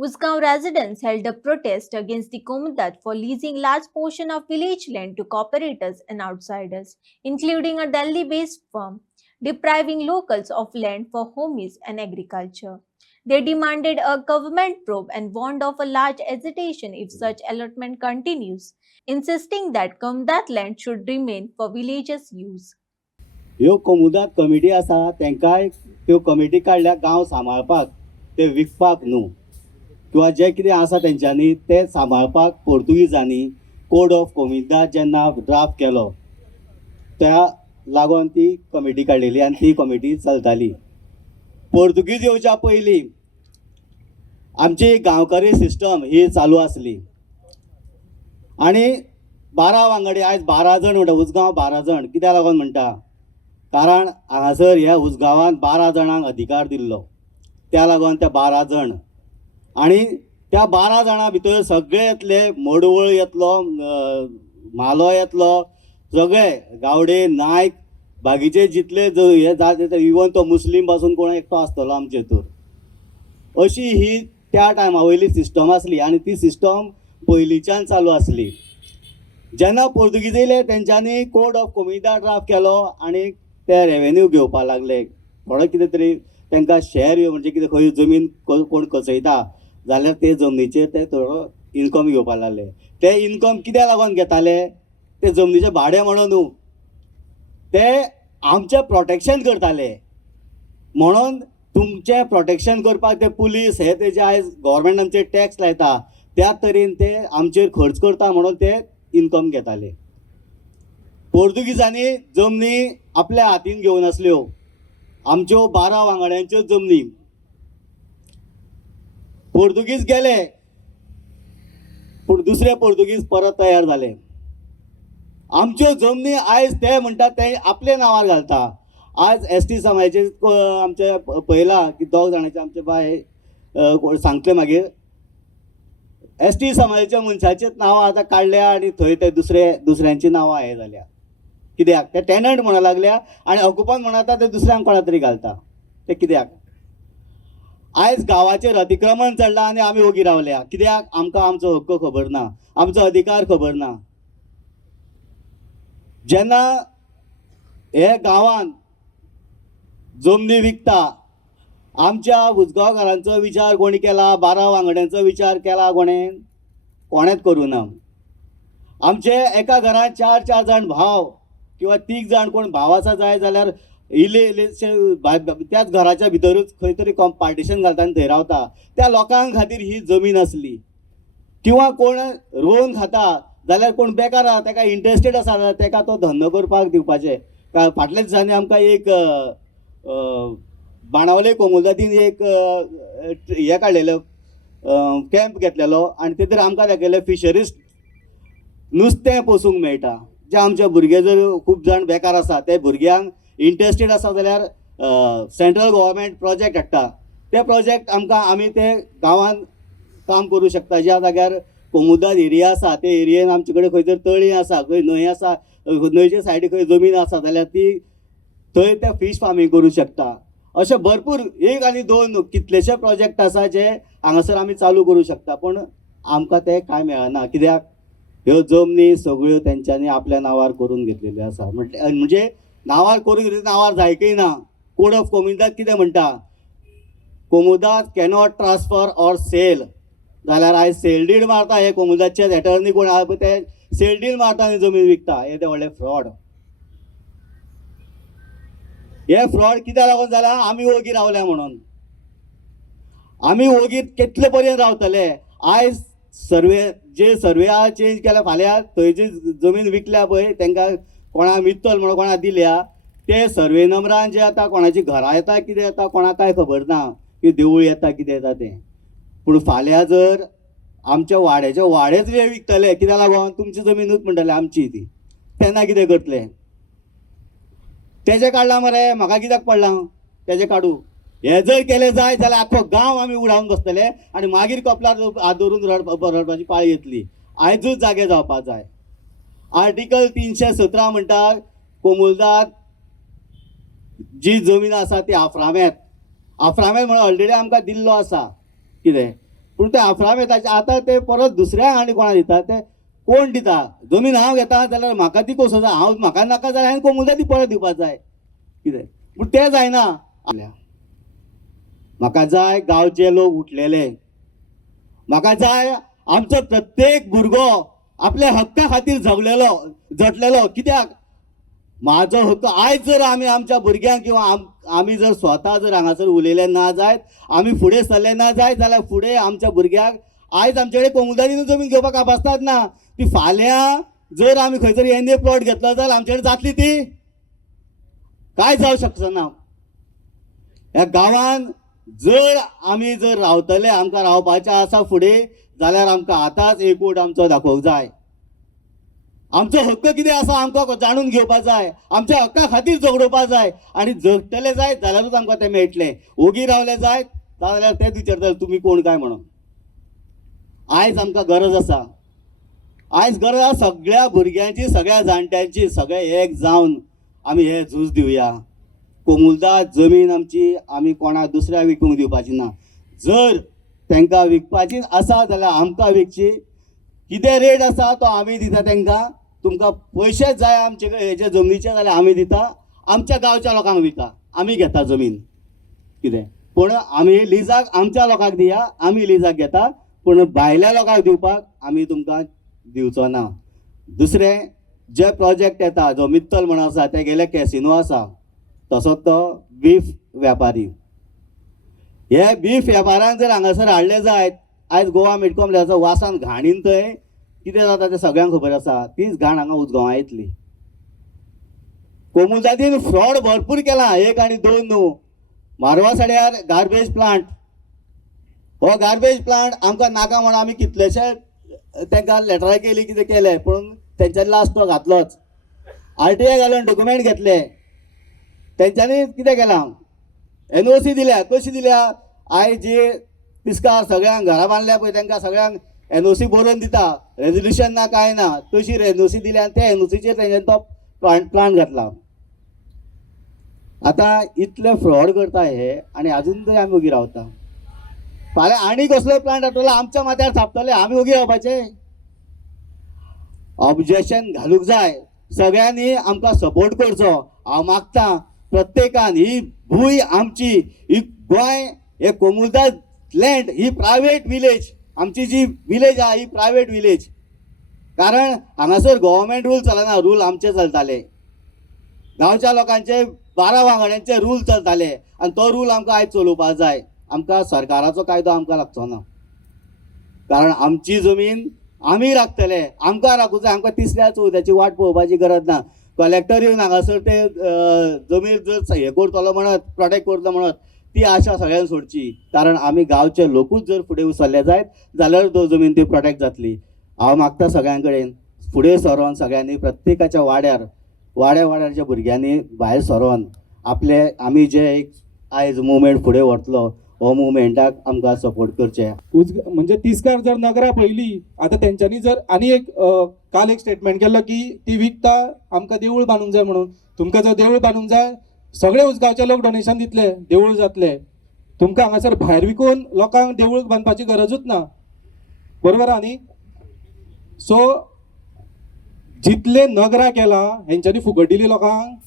Usgaon residents held a protest against the Komudat for leasing large portion of village land to cooperators and outsiders, including a Delhi-based firm, depriving locals of land for homes and agriculture. They demanded a government probe and warned of a large agitation if such allotment continues, insisting that Komudat land should remain for villagers' use. ह्यो कोमुदात committee आसा तांकांय त्यो committee काडल्या गांव सांबाळपाक, ते विकपाक न्हू, किंवा जे कितें आसा तेंच्यांनी ते सांबाळपाक पोर्तुगीजांनी कोड ऑफ कोमुदात जेन्ना ड्राफ्ट केलो त्या लागून ती कमिटी काडलेली आनी ती कमिटी चलताली. पोर्तुगीज येवच्या पयलीं आमची गांवकारी सिस्टम ही चालू आसली आनी 12 वांगडी आयज 12 जण म्हणटा. उसगांव 12 जण कित्याक लागून म्हणटा, कारण हांगासर ह्या उसगांवांत 12 जाणांक अधिकार दिल्लो, त्या लागून ते 12 जण. आनी त्या 12 जाणां भितर सगळे येतले, मडवळ येतलो, म्हालो येतलो, सगळे गावडे, नायक, बाकीचे जितले हे जात, इवन तो मुस्लीम पासून कोण एकटो आसतलो आमचे हितूर. अशी ही त्या टायमा वयली सिस्टम आसली आनी ती सिस्टम पयलींच्यान चालू आसली. जेन्ना पोर्तुगीज येयले तेंच्यांनी कोड ऑफ कोमुदात ड्राफ्ट केलो आनी ते रेवेन्यू घेवपाक लागले. थोडो कितें तरी तांकां शेअर, म्हणजे कितें खंय जमीन कोण कसयता जाल्यार ते जमनीचेर ते थोडो इनकम घेवपाक लागले. ते इनकम कित्याक लागून घेताले, ते जमनीचें भाडें म्हणून न्हू, ते आमचें प्रोटेक्शन करताले. म्हणून तुमचें प्रोटेक्शन करपाक ते पुलीस हे तेजे आयज गव्हर्मेंट आमचेर टॅक्स लायता, त्या तरेन ते आमचेर खर्च करता म्हणून ते इनकम घेताले. पोर्तुगीजांनी जमनी आपल्या हातीन घेवन आसल्यो, आमच्यो 12 वांगड्यांच्यो जमनी. पोर्तुगीज गेले पूण दुसरे पोर्तुगीज परत तयार जाले. आमच्यो जमनी आयज ते म्हणटात ते आपल्या नांवार घालता. आज एसटी समाजाचे आमचे पळयला की 2 जाणांचे आमचे बाय सांगतले मागीर, एसटी समाजाच्या मनशाचेच नांवां आतां काडल्या आनी थंय ते दुसऱ्यांची नांवां हे जाल्या. कित्याक ते टॅनंट म्हणूंक लागल्या आनी ऑक्युपंट म्हणटा ते दुसऱ्यांक कोणा तरी घालता. ते कित्याक आयज गांवाचेर अतिक्रमण चडलां आनी आमी ओगी रावल्या. कित्याक आमकां आमचो हक्क खबर ना, आमचो अधिकार खबर ना. जेन्ना हे गांवांत जमनी विकता, आमच्या उसगांवकारांचो विचार कोणी केला, 12 वांगड्यांचो विचार केला कोणेच करूं ना. आमचे एका घरांत 4 जाण भाव किंवा 3 जाण कोण भाव आसा जाय जाल्यार त्याच घराच्या भितरूच खंय तरी पार्टिशन घालता आनी थंय रावता. त्या लोकांक खातीर ही जमीन आसली. किंवा कोण रोवन खाता जाल्यार कोण बेकार आसा, ताका इंटरेस्टेड आसा जाल्यार ताका तो धंदो करपाक दिवपाचे. फाटल्या दिसांनी आमकां एक बाणावले कोमुदातीन एक हे काडलेलो कॅम्प घेतलेलो आनी तेतूर आमकां दाखयलें फिशरीज नुस्तें पोसूंक मेळटा. जे आमचे भुरगे जर खूब जाण बेकार आसा, ते भुरग्यांक इंटरेस्टेड आसा जाल्यार सेंट्रल गव्हर्मेंट प्रोजेक्ट हाडटा. ते प्रोजेक्ट आमी ते गांवांत काम करूं शकता. ज्या जाग्यार कोमुदात एरिया आसा ते एरियेन आमचे कडेन खंय तरी तळी आसा, खंय न्हंय आसा, न्हंयचे सायडीक खंय जमीन आसा जाल्यार ती थंय ते फीश फार्मींग करूं शकता. अशे भरपूर 1 आनी 2 कितलेशे प्रोजेक्ट आसा जे हांगासर आमी चालू करूं शकता. पूण आमकां ते कांय मेळना. कित्याक ह्यो जमनी सगळ्यो तेंच्यांनी आपल्या नांवार करून घेतलेल्यो आसा. म्हणजे नांवार करून घेतले, नांवार जायकय ना. कोड ऑफ कोमुदात कितें म्हणटा, कोमुदात कॅनॉट ट्रान्सफर ऑर सेल. जाल्यार आयज सेल डीड मारता हे कोमुदातचे एटर्नी कोण आहा पळय, ते सेल डीड मारता आनी जमीन विकता. हे ते व्हडले फ्रॉड. हे फ्रॉड कित्याक लागून जाला, आमी ओगी रावल्या म्हणून. आमी ओगी कितले पर्यंत रावतले. आयज सर्वे चेंज केल्या, फाल्यां थंय जी जमीन विकल्या पळय तांकां कोणा मित्तल म्हणून कोणा दिल्या, ते सर्वे नंबरान जे आतां कोणाची घरां येता कितें येता कोणाक कांय खबर ना, की देवूळ येता कितें येता तें. पूण फाल्यां जर आमच्या वाड्याचे वाडेच विकतले, कित्याक लागून तुमची जमीनूच म्हणटले आमची ती, तेन्ना कितें करतले. तेजे काडला मरे, म्हाका कित्याक पडलां तेजे काडू. हे जर केले जाय जाल्यार आख्खो गांव आमी उडावन बसतले आनी मागीर कपलार हात धरून रडपाची पाळी येतली. आयजूच जागे जावपाक जाय. आर्टिकल 317 म्हणटा कोमुदात जी जमीन आसा ती आफ्राम्यांत म्हणून ऑलरेडी आमकां दिल्लो आसा. कितें पूण ते अफरामेताचे आतां ते परत दुसऱ्या आनी कोणा दिता ते कोण दिता जमीन हांव घेता जाल्यार म्हाका ती कसो जाय हांव म्हाका नाका जाल्यार हांवें कोमुदा ती परत दिवपाक जाय कितें पूण तें जायना म्हाका जाय गांवचे लोक उठलेले म्हाका जाय आमचो प्रत्येक भुरगो आपल्या हक्का खातीर झटलेलो कित्याक म्हाजो हक्क आयज जर आमी आमच्या भुरग्यांक किंवा आमी जर स्वता जर हांगासर उलयले ना जायत आमी फुडें सरले ना जायत जाल्यार फुडें आमच्या भुरग्याक आयज आमचे कडेन कोमुदारीन जमीन घेवपाक आपासतात ना ती फाल्यां जर आमी खंयसर एनए प्लॉट घेतलो जाल्यार आमचे कडेन जातली ती काय जावं शकचो ना ह्या गांवांत जर आमी जर रावतले आमकां रावपाचें आसा फुडें जाल्यार आमकां आतांच एकवट आमचो दाखोवंक जाय आमचो हक्क कितें आसा आमकां जाणून घेवपाक जाय आमच्या हक्का खातीर झगडोवपाक जाय आनी झगडटले जायत जाल्यारूच आमकां तें मेळटलें ओगी रावले जायत जाल्यार तेच विचारतले तुमी कोण काय म्हणून आयज आमकां गरज आसा आयज गरज आसा सगळ्या भुरग्यांची सगळ्या जाणट्यांची सगळे एक जावन आमी हे झूज दिवया कोमुलदाद जमीन आमची आमी कोणाक दुसऱ्या विकूंक दिवपाची ना जर तांकां विकपाची आसा जाल्यार आमकां विकची कितें रेट आसा तो आमी दिता तांकां तुमकां पयशे जाय आमचे हेजे जमनीचे जाल्यार आमी दिता आमच्या गांवच्या लोकांक विका आमी घेता जमीन कितें पूण आमी लिजाक आमच्या लोकांक दिया आमी लिजाक घेता पूण भायल्या लोकांक दिवपाक आमी तुमकां दिवचो ना दुसरें जे प्रोजेक्ट येता जो मित्तल म्हणून आसा ते गेले कॅसिनो आसा तसोच तो बीफ व्यापारी हे बीफ व्यापारांक जर हांगासर हाडले जायत आयज गोवा मिडकॉम वासान घाणीन थंय कितें जाता तें सगळ्यांक खबर आसा तीच घाण हांगा उजगांवा येतली कोमुलदादीन फ्रॉड भरपूर केला एक आनी दोन न्हू मारवा साड्यार गार्बेज प्लांट हो गार्बेज प्लांट आमकां नाका म्हणून आमी कितलेशे तांकां लेटरां केली कितें केलें पूण तेंच्यांनी लास्ट तो घातलोच RTI घालून डॉक्युमेंट घेतले तेंच्यांनी कितें केलां NOC दिल्या कशी दिल्या आयज जे तिस्कार सगळ्यांक घरां बांदल्या पळय तांकां सगळ्यांक NOC बरोवन दिता रेजोल्युशन ना कांय ना तशी NOC दिल्या आनी त्या NOCचेर तेंच्यांनी तो प्लांट घातला आतां इतले फ्रॉड करता हे आनी आजून तरी आमी ओगी रावता फाल्यां आनी कसलोय प्लांट हाडटलो आमच्या माथ्यार थापतले आमी ओगी रावपाचे ऑब्जेक्शन घालूंक जाय सगळ्यांनी आमकां सपोर्ट करचो हांव मागतां प्रत्येकान ही भूंय आमची ही गोंय हे कोमुलदाद लँड ही प्रायवेट विलेज आमची जी विलेज आहा ही प्रायवेट विलेज कारण हांगासर गव्हर्मेंट रूल चलना रूल आमचे चलताले गांवच्या लोकांचे 12 वांगड्यांचे रूल चलताले आनी तो रूल आमकां आयज चलोवपाक जाय आमकां सरकाराचो कायदो आमकां लागचो ना कारण आमची जमीन आमी राखतले आमकां राखूंक जाय आमकां तिसऱ्या चवथ्याची वाट पळोवपाची गरज ना कलेक्टर येवन हांगासर ते जमीन जर हे करतलो म्हणत प्रोटेक्ट करतलो म्हणत ती आशा सगळ्यांक सोडची कारण आमी गांवचे लोकूच जर फुडें उसरले जायत जाल्यार तो जमीन ती प्रोटेक्ट जातली हांव मागता सगळ्यां कडेन फुडें सरोन सगळ्यांनी प्रत्येकाच्या वाड्याच्या भुरग्यांनी भायर सरोन आपले आमी जे एक आयज मुवमेंट फुडें व्हरतलो हो मुवमेंटाक आमकां सपोर्ट करचे म्हणजे तिस्कार जर नगरा पयली आतां तेंच्यांनी जर आनी एक काल एक स्टेटमेंट केल्लो की ती विकता आमकां देवूळ बांदूंक जाय म्हणून तुमकां जर देवूळ बांदूंक जाय सगळे उजगांवचे लोक डोनेशन दितले देवूळ जातले तुमकां हांगासर भायर विकून लोकांक देवूळ बांदपाची गरजूच ना बरोबर आहा न्ही सो जितले नगरा केला हेंच्यांनी फुकट दिली लोकांक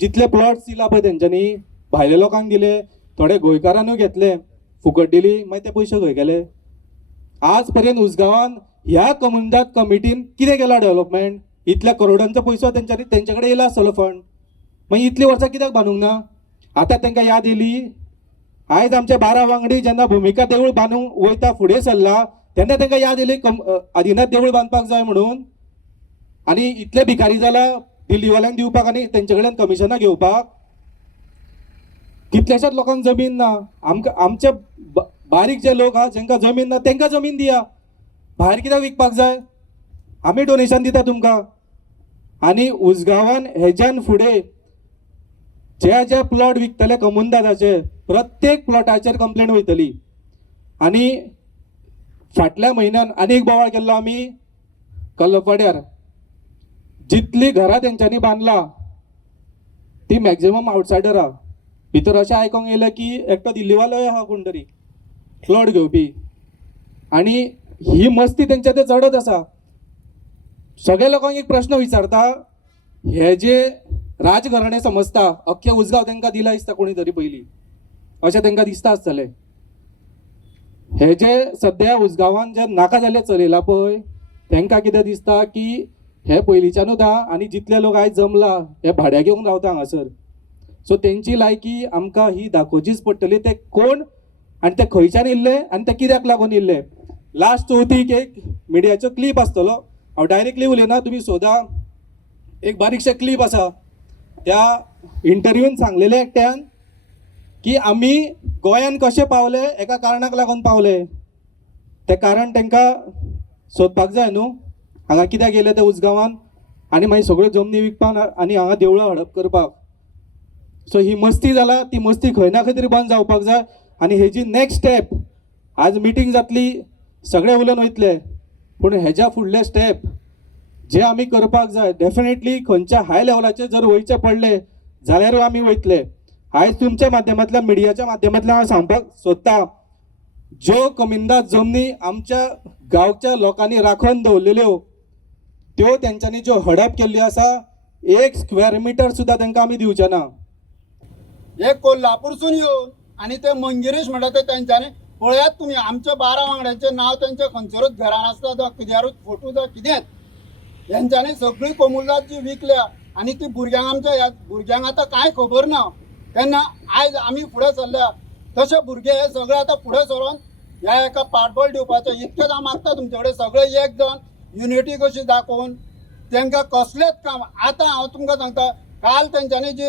जितले प्लॉट्स दिला पळय तेंच्यांनी भायल्या लोकांक दिले थोडे गोंयकारांनूय घेतले फुकट दिली मागीर ते पयशे खंय गेले आज पर्यंत उजगांवान ह्या कोमुलदाद कमिटीन कितें केला डेव्हलपमेंट इतल्या करोडांचो पयसो तेंच्यांनी तेंचे कडेन येयला आसतलो फंड मागीर इतली वर्सां कित्याक बांदूंक ना आतां तांकां याद येयली आयज आमचे 12 वांगडी जेन्ना भुमिका देवूळ बांदूंक वयता फुडें सरला तेन्ना तांकां याद येयली आदिनाथ देवूळ बांदपाक जाय म्हणून आनी इतले भिकारी जाला दिल्लीवाल्यांक दिवपाक आनी तेंचे कडल्यान कमिशनां घेवपाक कितल्याशाच लोकांक जमीन ना आमकां आमचे बारीक जे लोक आहा जेंकां जमीन ना तांकां जमीन दिया भायर कित्याक विकपाक जाय आमी डोनेशन दिता तुमकां आनी उजगांवान हेज्यान फुडें जे प्लॉट विकतले कोमुलदादाचे प्रत्येक प्लॉटाचेर कंप्लेंट वयतली आनी फाटल्या म्हयन्यान आनी एक बोवाळ केल्लो आमी कल्लपाड्यार जितली घरां तेंच्यांनी बांदला ती मॅक्झिमम आवटसायडर आहा भितर अशें आयकोंक येयलें की एकटो दिल्लीवालोय आहा कोण तरी फ्लड घेवपी आणि ही मस्ती तेंच्या ते चढत आसा. सगळ्या लोकांक एक प्रश्न विचारता, हे जे राजघराणे समजता अख्खे उजगांव तांकां दिला दिसता कोणी तरी पयलीं, अशें तांकां दिसता आसतलें. हे जे सद्या उजगांवान जे नाका जाल्ले चलयला पळय तांकां कितें दिसता की हे पयलींच्यानूच आहा आनी जितले लोक आयज जमला हे भाड्याक येवन रावता हांगासर. सो तेंची लायकी आमकां ही दाखोवचीच पडटली, ते कोण आनी ते खंयच्यान येयल्ले आनी ते कित्याक लागून येयल्ले. लास्ट चवथीक एक मिडियाचो क्लिप आसतलो, हांव डायरेक्टली उलयना, तुमी सोदा. एक बारीकशें क्लिप आसा, त्या इंटरव्यून सांगलेले एकट्यान की आमी गोंयान कशे पावले, एका कारणाक लागून पावले. ते कारण तांकां सोदपाक जाय न्हू, हांगा कित्याक येयले ते उजगांवान, आनी मागीर सगळ्यो जमनी विकपाक आनी हांगा देवळां हडप करपाक. सो ही मस्ती जाला, ती मस्ती खंय ना खंय तरी बंद जावपाक जाय. आनी हेजी नेक्स्ट स्टेप, आज मिटींग जातली, सगळे उलोवन वयतले, पूण हेज्या फुडले स्टेप जे आमी करपाक जाय, डेफिनेटली खंयच्या हाय लेवलाचेर जर वयचे पडले जाल्यार आमी वयतले. आयज तुमच्या माध्यमांतल्यान, मिडियाच्या माध्यमांतल्यान हांव सांगपाक सोदतां, ज्यो कमिंदाद जमनी आमच्या गांवच्या लोकांनी राखून दवरलेल्यो त्यो तेंच्यांनी ज्यो हडप केल्ल्यो आसा, 1 स्क्वेअर मिटर सुद्दां तांकां आमी दिवचे ना. हे कोल्हापूरसून येवन आणि ते मंगिरेश म्हणटा ते तेंच्यांनी पळयात तुमी, आमच्या 12 वांगड्यांचे नांव तेंच्या खंयसरूच घरान आसता जावं कित्यारूच फोटो जावं कितेंच, तेंच्यांनी सगळी कोमुलदाद जी विकल्या आनी ती भुरग्यांक, आमच्या ह्या भुरग्यांक आतां कांय खबर ना. तेन्ना आयज आमी फुडें सरल्या, तशे भुरगे हे सगळे आतां फुडें सरोन ह्या एका पाठबळ दिवपाचें. इतकेंच हांव मागता तुमचे कडेन, सगळे एक जावन युनिटी कशी दाखोवन तांकां कसलेंच काम. आतां हांव तुमकां सांगता, काल तेंच्यांनी जी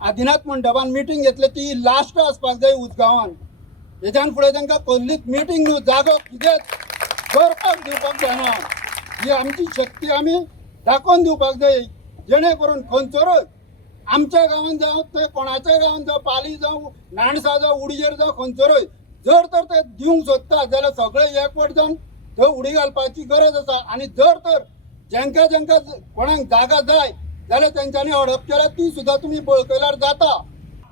आदिनाथ मंडपान मिटींग घेतली ती लास्ट आसपाक जाय उजगांवान. हेच्यान फुडें तांकां कसलीच मिटींग न्हू, जागो कितेंच करपाक दिवपाक जायना. ही आमची शक्ती आमी दाखोवन दिवपाक जाय, जेणे करून खंयसरूच आमच्या गांवांत जावं ते कोणाच्या गांवांत जावं, पाली जावं, नाणसा जावं, उडयेर जावं, खंयसरूय जर तर ते दिवंक सोदता जाल्यार सगळे एकवट जावन थंय उडी घालपाची गरज आसा. आनी जर तर जेंका जेंका कोणाक जागा जाय जाल्यार तेंच्यांनी हडप केल्यार ती सुद्दां तुमी बळकयल्यार जाता.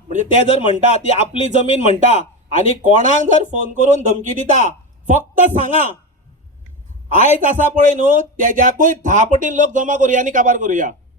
म्हणजे ते जर म्हणटा ती आपली जमीन म्हणटा आणि कोणाक जर फोन करून धमकी दिता, फक्त सांगा आयज आसा पळय न्हू, तेज्याकूय 10 पटीन लोक जमा करुया आनी काबार करुया.